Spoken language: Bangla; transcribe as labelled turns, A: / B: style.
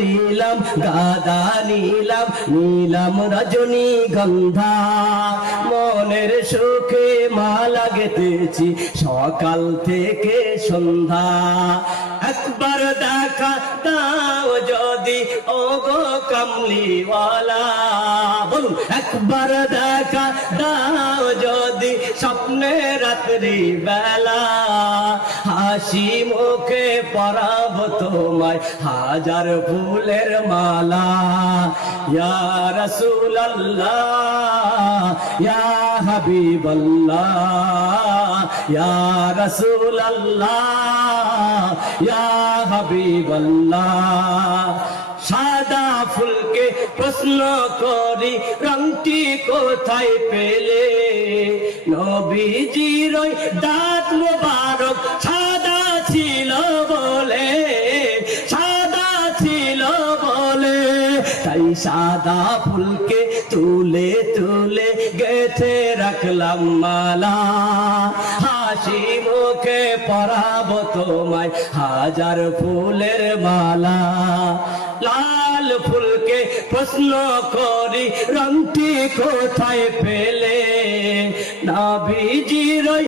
A: নিলাম, গাদা নিলাম নিলাম রজনী গন্ধা। মনের সুখে মালা গেতেছি সকাল থেকে সন্ধ্যা। একবার দেখা দাও যদি ও গো কামলিওয়ালা। বলুন, একবার দেখা দাও স্বপ্নে রাত্রি বেলা, হাসি মুখে পরাব তোমায়, হাজার ফুলের মালা। ইয়া রসুল আল্লাহ ইয়া হাবিব আল্লাহ ইয়া রসুল আল্লাহ ইয়া হাবিব আল্লাহ সাদা ফুলকে প্রশ্ন করি, রংটি কোথায় পেলে? নবীজির ওই দাঁত মোবারক সাদা ছিল বলে, সাদা ছিল বলে। তাই সাদা ফুলকে তুলে তুলে গেথে রাখলাম মালা। হাসি মুখে পরাব তোমায় হাজার ফুলের মালা। লাল ফুলকে প্রশ্ন করি, রংটি কোথায় পেলে? নাবিজির ওই